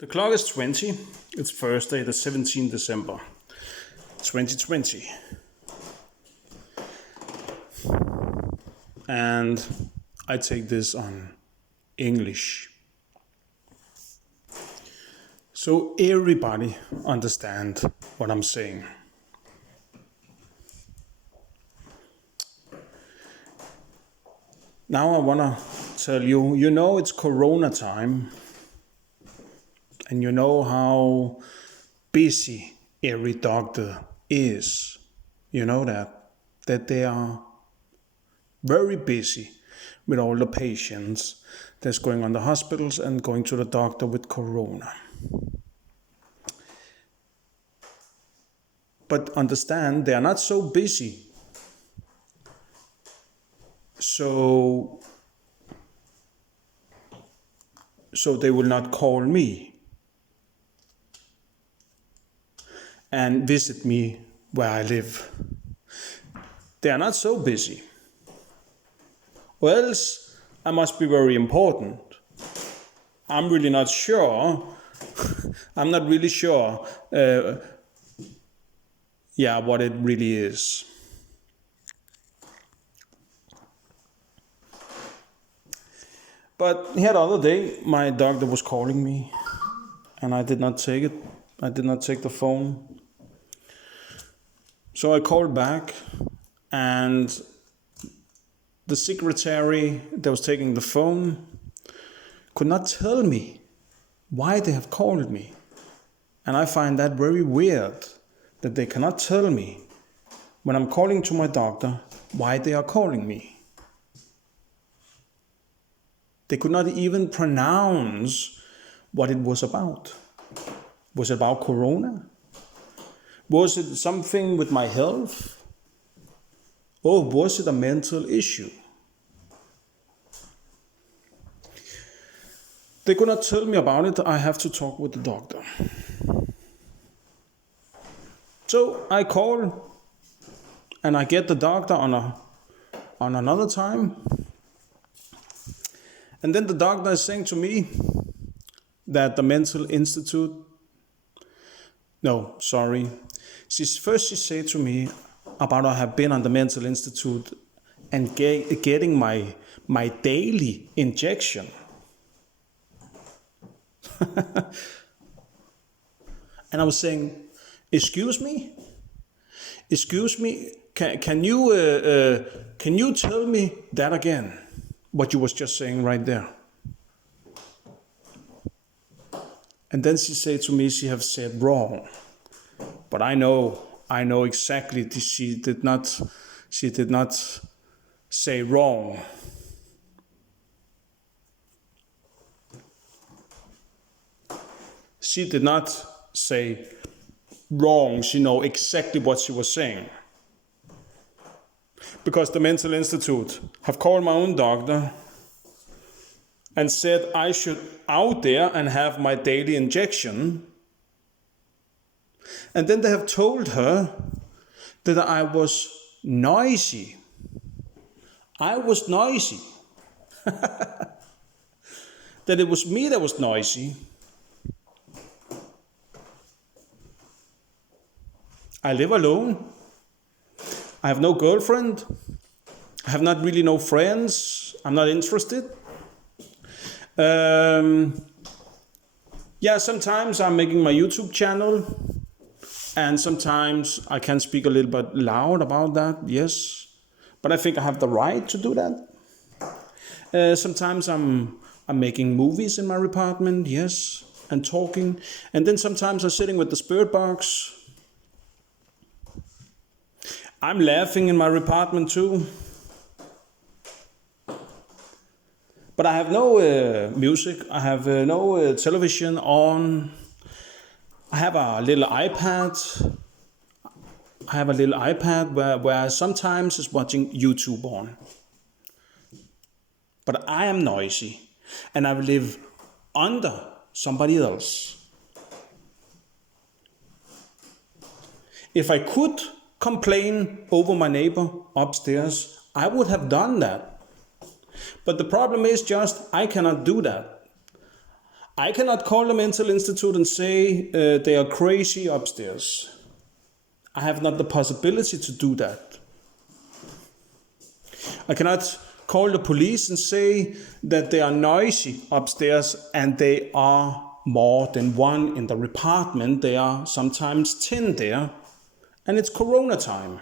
The clock is 20. It's Thursday, the 17th December, 2020. And I take this on English. So everybody understand what I'm saying. Now I want to tell you, it's Corona time. And you know how busy every doctor is. You know that they are very busy with all the patients that's going on the hospitals and going to the doctor with Corona. But understand, they are not so busy. So they will not call me and visit me where I live. They are not so busy. Or else I must be very important. I'm really not sure. I'm not really sure what it really is. But here the other day, my doctor was calling me and I did not take it. I did not take the phone. So I called back and the secretary that was taking the phone could not tell me why they have called me. And I find that very weird that they cannot tell me when I'm calling to my doctor why they are calling me. They could not even pronounce what it was about. Was it about Corona? Was it something with my health? Or was it a mental issue? They could not tell me about it. I have to talk with the doctor. So I call and I get the doctor on another time. And then the doctor is saying to me that the mental institute, she said to me about I have been on the mental institute and getting my daily injection. And I was saying, excuse me, can you tell me that again? What you was just saying right there. And then she said to me, she have said wrong. But I know exactly she did not say wrong. She did not say wrong. She know exactly what she was saying. Because the Mental Institute have called my own doctor and said I should out there and have my daily injection. And then they have told her that I was noisy. I was noisy. That it was me that was noisy. I live alone. I have no girlfriend. I have not really no friends. I'm not interested. Sometimes I'm making my YouTube channel. And sometimes I can speak a little bit loud about that, yes. But I think I have the right to do that. Sometimes I'm making movies in my apartment, yes, and talking. And then sometimes I'm sitting with the spirit box. I'm laughing in my apartment too. But I have no music. I have no television on. I have a little iPad. Where I sometimes is watching YouTube on. But I am noisy. And I live under somebody else. If I could complain over my neighbor upstairs, I would have done that. But the problem is just I cannot do that. I cannot call the mental institute and say they are crazy upstairs. I have not the possibility to do that. I cannot call the police and say that they are noisy upstairs, and they are more than one in the apartment. They are sometimes 10 there, and it's Corona time.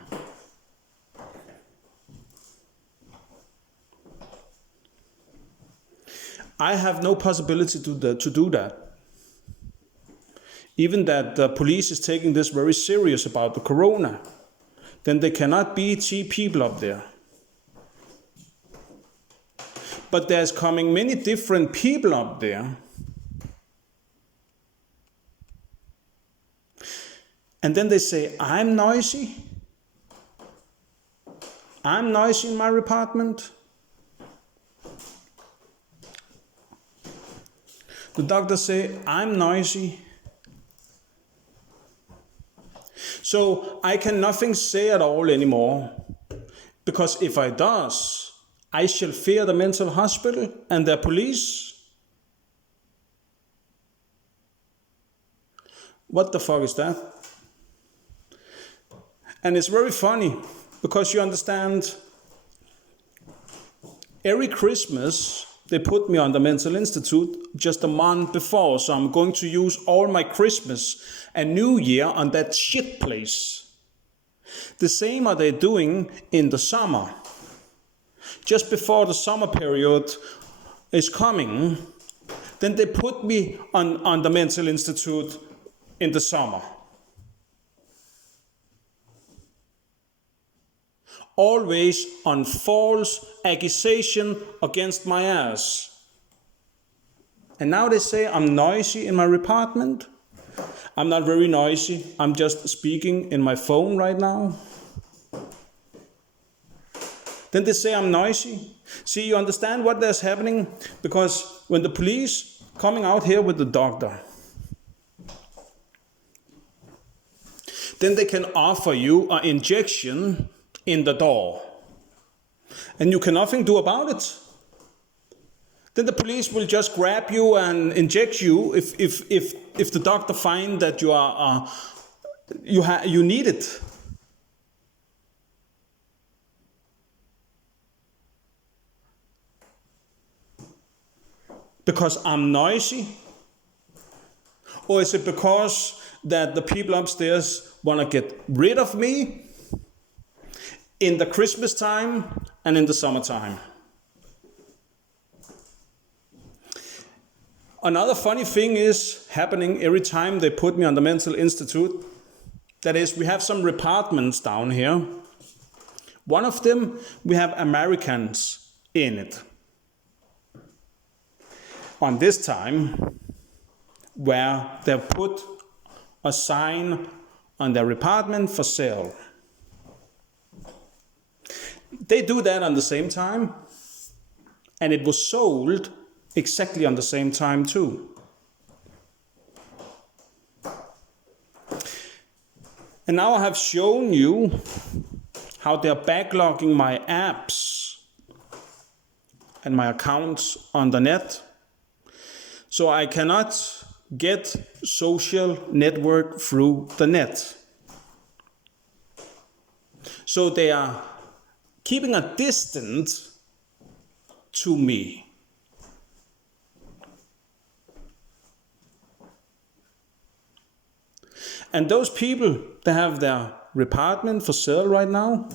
I have no possibility to do that. Even that the police is taking this very serious about the Corona, then there cannot be 10 people up there. But there's coming many different people up there. And then they say, I'm noisy. I'm noisy in my apartment. The doctor say, I'm noisy. So I can nothing say at all anymore. Because if I does, I shall fear the mental hospital and their police. What the fuck is that? And it's very funny, because you understand, every Christmas they put me on the mental institute just a month before, so I'm going to use all my Christmas and New Year on that shit place. The same are they doing in the summer. Just before the summer period is coming, then they put me on the mental institute in the summer. Always on false accusation against my ass. And now they say I'm noisy in my apartment. I'm not very noisy. I'm just speaking in my phone right now. Then they say I'm noisy. See, you understand what that's happening? Because when the police coming out here with the doctor, then they can offer you an injection in the door. And you can nothing do about it. Then the police will just grab you and inject you if the doctor finds that you are you need it. Because I'm noisy? Or is it because that the people upstairs want to get rid of me in the Christmas time and in the summertime? Another funny thing is happening every time they put me on the mental institute. That is, we have some apartments down here. One of them, we have Americans in it. On this time, where they put a sign on their apartment for sale. They do that on the same time, and it was sold exactly on the same time too. And now I have shown you how they are backlogging my apps and my accounts on the net. So I cannot get social network through the net. So they are keeping a distance to me. And those people that have their apartment for sale right now,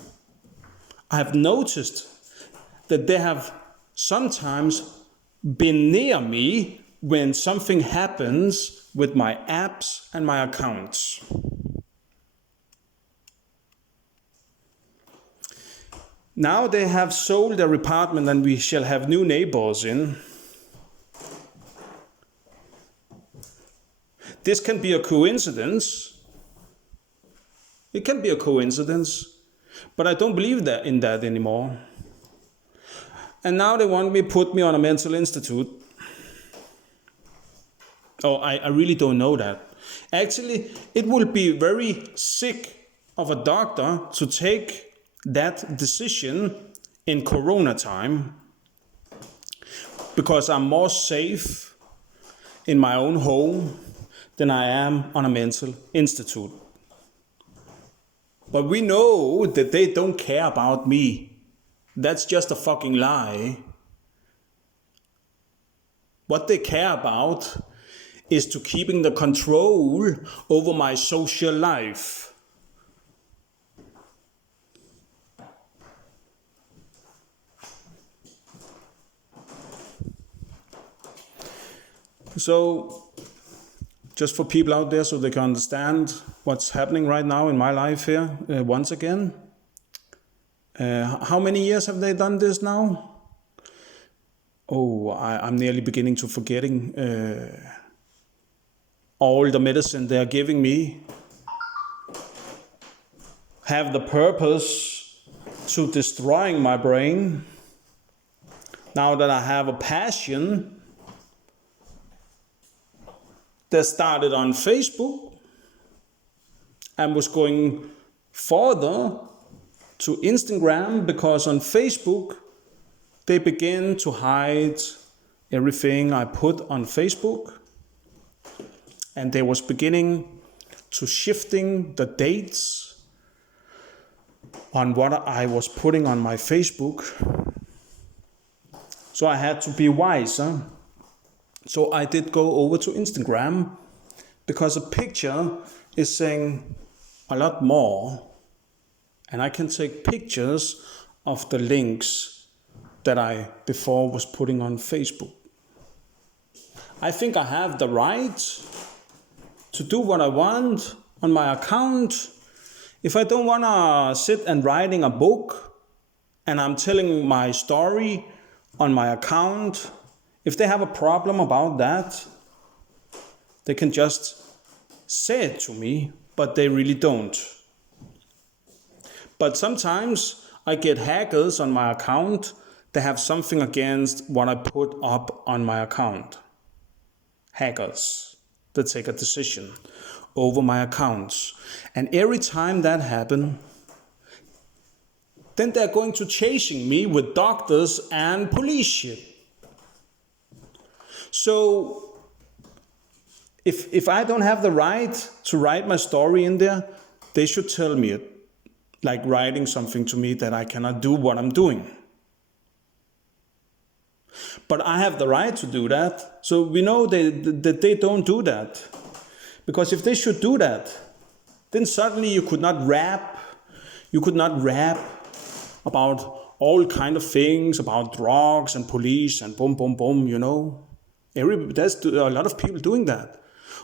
I have noticed that they have sometimes been near me when something happens with my apps and my accounts. Now they have sold their apartment and we shall have new neighbors in. This can be a coincidence. It can be a coincidence, but I don't believe that in that anymore. And now they want me to put me on a mental institute. Oh, I really don't know that. Actually, it will be very sick of a doctor to take that decision in Corona time, because I'm more safe in my own home than I am on a mental institute. But we know that they don't care about me. That's just a fucking lie. What they care about is to keeping the control over my social life. So, just for people out there so they can understand what's happening right now in my life here, once again. How many years have they done this now? Oh, I'm nearly beginning to forgetting all the medicine they're giving me have the purpose to destroying my brain. Now that I have a passion that started on Facebook and was going further to Instagram, because on Facebook they began to hide everything I put on Facebook, and they was beginning to shifting the dates on what I was putting on my Facebook. So I had to be wiser. So I did go over to Instagram, because a picture is saying a lot more, and I can take pictures of the links that I before was putting on Facebook. I think I have the right to do what I want on my account. If I don't want to sit and writing a book and I'm telling my story on my account, if they have a problem about that, they can just say it to me, but they really don't. But sometimes I get hackers on my account that have something against what I put up on my account. Hackers that take a decision over my accounts. And every time that happens, then they're going to chasing me with doctors and police shit. So if I don't have the right to write my story in there, they should tell me it, like writing something to me that I cannot do what I'm doing. But I have the right to do that. So we know that they don't do that. Because if they should do that, then suddenly you could not rap. You could not rap about all kind of things, about drugs and police and boom, boom, boom, you know. There's a lot of people doing that.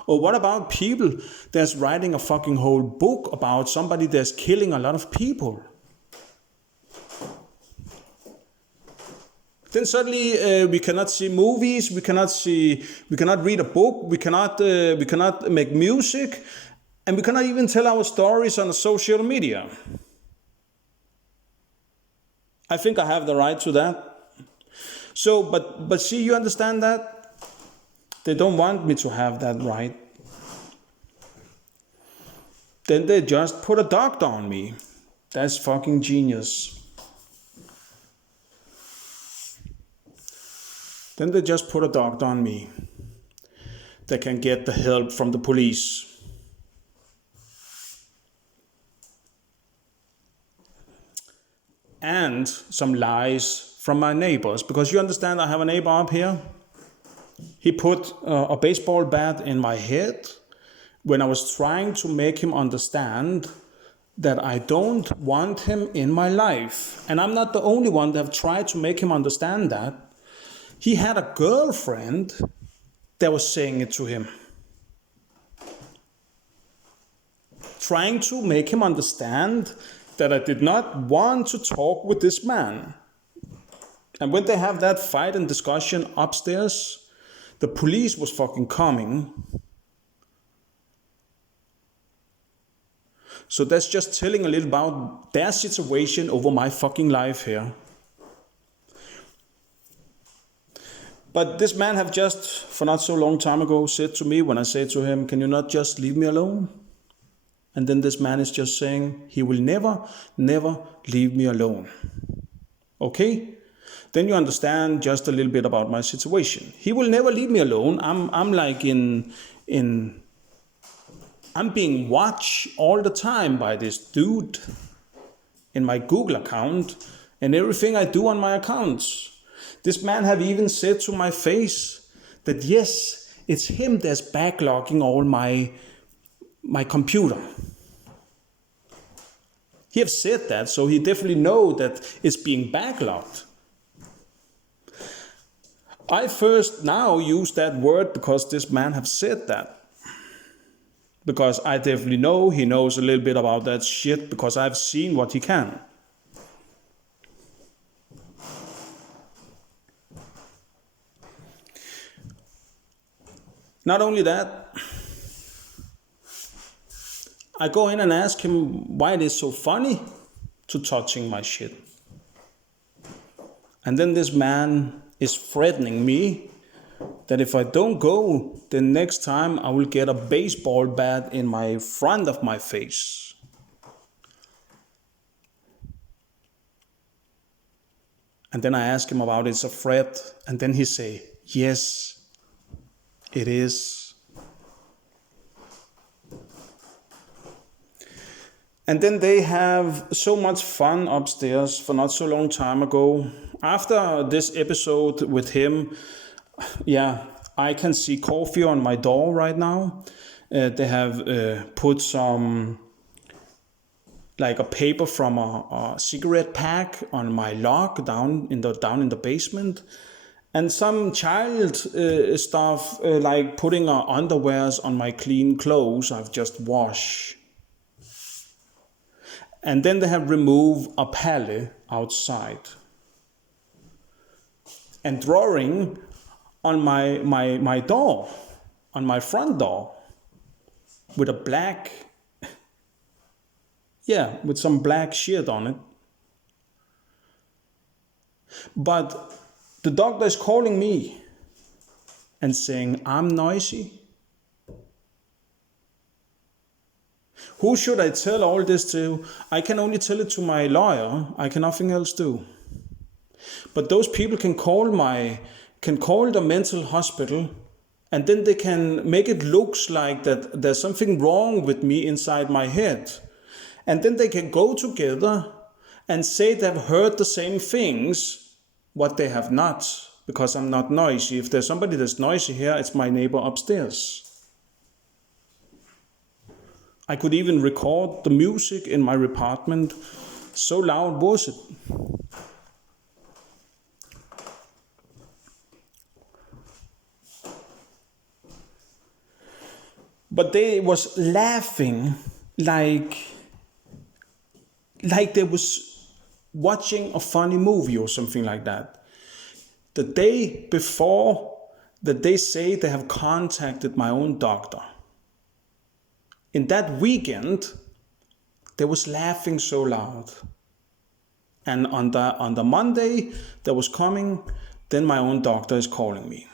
Or what about people that's writing a fucking whole book about somebody that's killing a lot of people? Then suddenly we cannot see movies, we cannot read a book, we cannot make music, and we cannot even tell our stories on social media. I think I have the right to that. So, but see, you understand that? They don't want me to have that right. Then they just put a doctor on me. That's fucking genius. Then they just put a doctor on me that can get the help from the police. And some lies from my neighbors. Because you understand, I have a neighbor up here. He put a baseball bat in my head when I was trying to make him understand that I don't want him in my life. And I'm not the only one that have tried to make him understand that. He had a girlfriend that was saying it to him. Trying to make him understand that I did not want to talk with this man. And when they have that fight and discussion upstairs, the police was fucking coming. So that's just telling a little about their situation over my fucking life here. But this man have just, for not so long time ago, said to me, when I said to him, can you not just leave me alone? And then this man is just saying, he will never, never leave me alone. Okay? then you understand just a little bit about my situation. He will never leave me alone. I'm like I'm being watched all the time by this dude in my Google account and everything I do on my accounts. This man have even said to my face that yes, it's him that's backlogging all my computer. He have said that, so he definitely know that it's being backlogged. I first now use that word because this man have said that. Because I definitely know he knows a little bit about that shit because I've seen what he can. Not only that, I go in and ask him why it is so funny to touching my shit. And then this man is threatening me that if I don't go, then next time I will get a baseball bat in my front of my face. And then I ask him about it's a threat, and then he say, yes, it is. And then they have so much fun upstairs for not so long time ago. After this episode with him, yeah, I can see coffee on my door right now. They have put some, like a paper from a cigarette pack on my lock down in the basement. And some child stuff, like putting underwears on my clean clothes I've just washed. And then they have removed a pallet outside. And drawing on my door, on my front door, with a black, with some black shit on it. But the doctor is calling me and saying I'm noisy. Who should I tell all this to? I can only tell it to my lawyer. I can nothing else do. But those people can call the mental hospital, and then they can make it looks like that there's something wrong with me inside my head. And then they can go together and say they've heard the same things, what they have not, because I'm not noisy. If there's somebody that's noisy here, it's my neighbor upstairs. I could even record the music in my apartment. So loud was it. But they was laughing like they was watching a funny movie or something like that. The day before that they say they have contacted my own doctor. In that weekend, they was laughing so loud. And on the Monday that was coming, then my own doctor is calling me.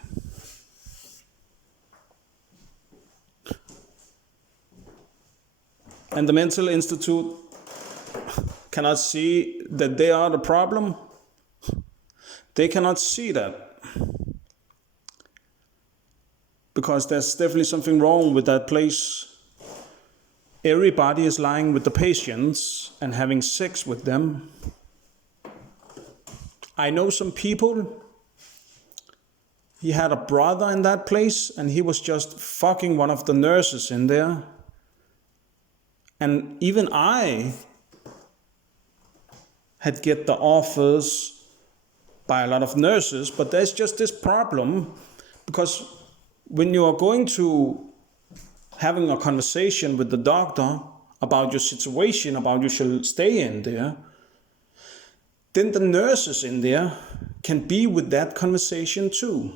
And the mental institute cannot see that they are the problem. They cannot see that. Because there's definitely something wrong with that place. Everybody is lying with the patients and having sex with them. I know some people. He had a brother in that place and he was just fucking one of the nurses in there. And even I had get the offers by a lot of nurses, but there's just this problem because when you are going to having a conversation with the doctor about your situation, about you shall stay in there, then the nurses in there can be with that conversation too.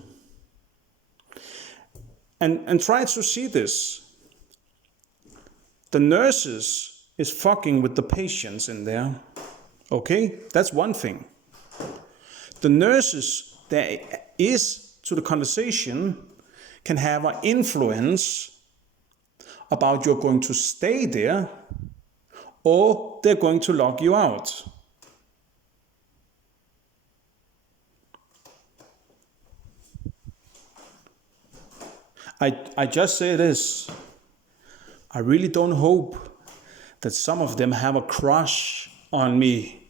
And try to see this. The nurses is fucking with the patients in there. Okay? That's one thing. The nurses there is to the conversation can have an influence about you're going to stay there or they're going to lock you out. I just say this. I really don't hope that some of them have a crush on me.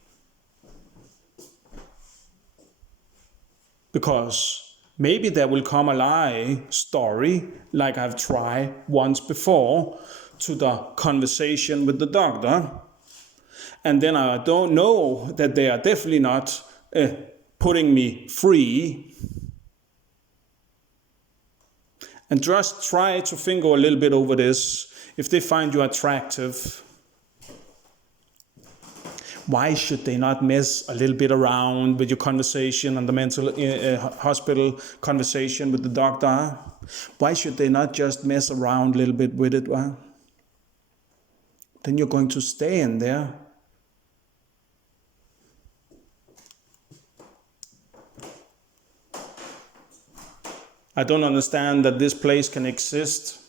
Because maybe there will come a lie story, like I've tried once before, to the conversation with the doctor. And then I don't know that they are definitely not putting me free. And just try to think a little bit over this. If they find you attractive, why should they not mess a little bit around with your conversation and the mental hospital conversation with the doctor? Why should they not just mess around a little bit with it? Well, then you're going to stay in there. I don't understand that this place can exist.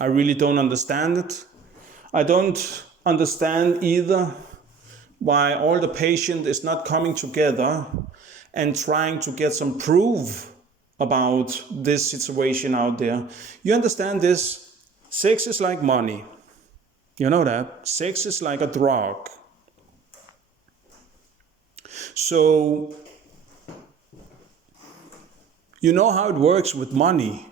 I really don't understand it. I don't understand either why all the patient is not coming together and trying to get some proof about this situation out there. You understand this? Sex is like money. You know that? Sex is like a drug. So, you know how it works with money.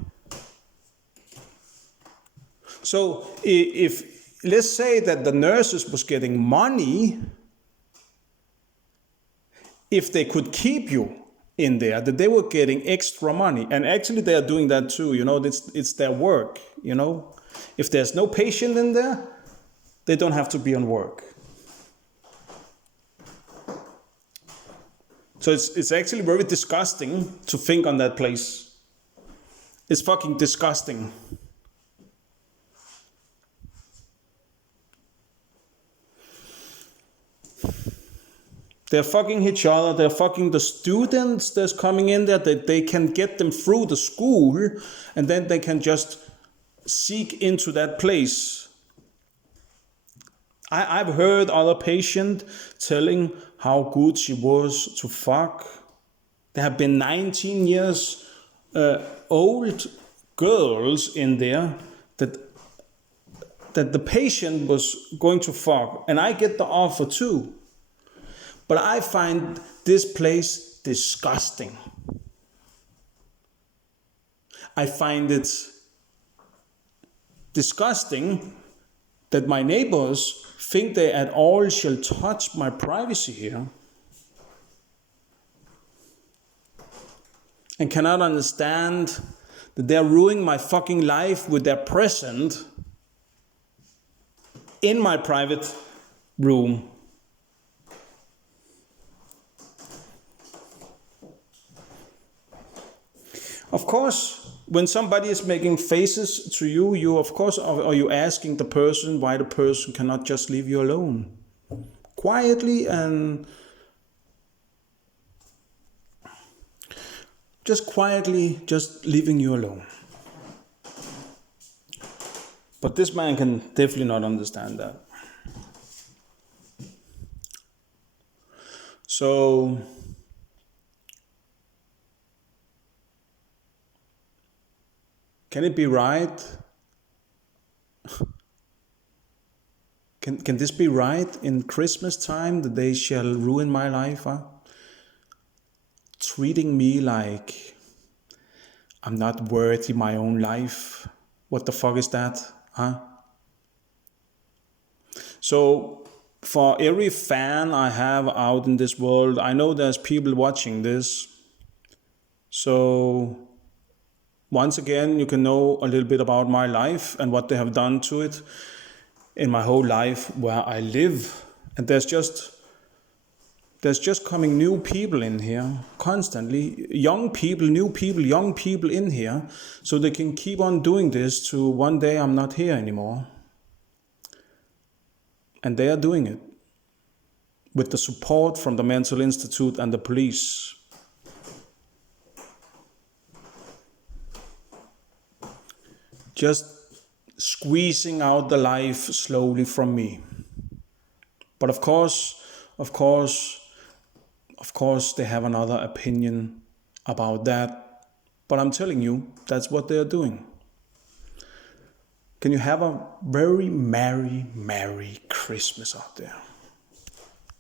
So if let's say that the nurses was getting money, if they could keep you in there, that they were getting extra money. And actually they are doing that too, you know, it's their work, you know. If there's no patient in there, they don't have to be on work. So it's actually very disgusting to think on that place. It's fucking disgusting. They're fucking each other. They're fucking the students that's coming in there. That they can get them through the school, and then they can just seek into that place. I've heard other patients telling how good she was to fuck. There have been 19 years old girls in there that the patient was going to fuck, and I get the offer too. But I find this place disgusting. I find it disgusting that my neighbors think they at all shall touch my privacy here, and cannot understand that they're ruining my fucking life with their presence in my private room. Of course, when somebody is making faces to you, you of course are you asking the person why the person cannot just leave you alone, quietly, and just leaving you alone. But this man can definitely not understand that. So can it be right? Can this be right in Christmas time that they shall ruin my life? Huh? Treating me like I'm not worthy my own life. What the fuck is that? Huh? So for every fan I have out in this world, I know there's people watching this. So once again, you can know a little bit about my life and what they have done to it in my whole life where I live. And there's just coming new people in here constantly. Young people, new people, young people in here. So they can keep on doing this to one day I'm not here anymore. And they are doing it with the support from the Mental Institute and the police. Just squeezing out the life slowly from me. But of course, they have another opinion about that. But I'm telling you, that's what they're doing. Can you have a very merry, merry Christmas out there?